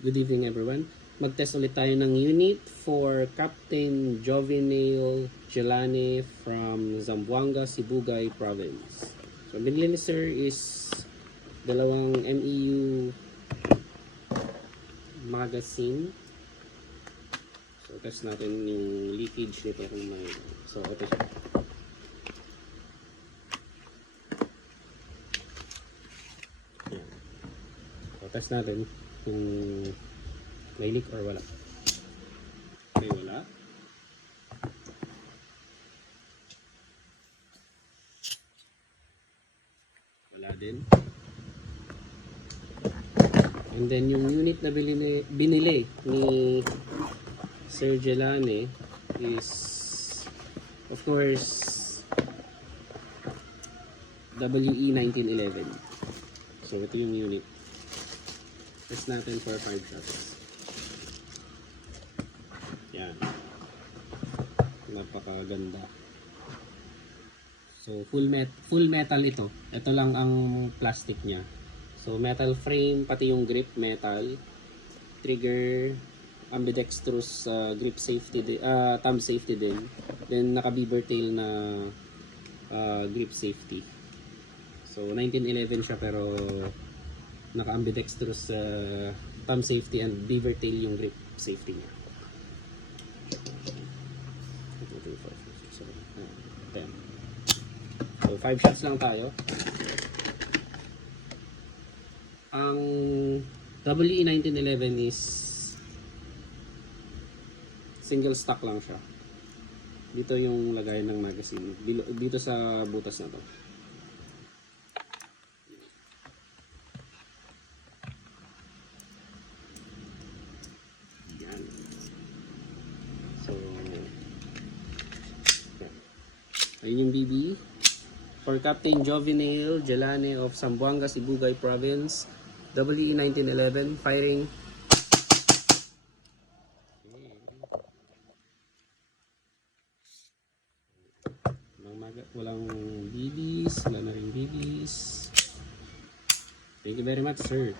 Good evening everyone. Mag-test ulit tayo ng unit for Captain Jovinale Jelane from Zamboanga, Sibugay Province. So, binili ni sir is dalawang MEU magazine. So, test natin yung leakage nito kung may. So, ito siya. Ayan. So, test natin kung may leak or wala. Okay, wala. Wala din. And then yung unit na binili ni Sir Jelane is of course WE1911. So ito yung unit. Test natin for 5 shots. Yan. Napakaganda. So full metal ito. Ito lang ang plastic niya. So metal frame, pati yung grip metal. Trigger, ambidextrous grip safety, thumb safety din. Then naka beaver tail na grip safety. So 1911 siya pero naka ambidextrous thumb safety and beaver tail yung grip safety niya. So 5 shots lang tayo. Ang WE1911 is single stock lang siya. Dito yung lagay ng magazine. Dito sa butas na to. Yan. So, ayun yung BB. For Captain Jovinale Jelane of Zamboanga, Sibugay Province, WE1911, firing. Walang BBs, wala na rin BBs. Thank you very much, sir.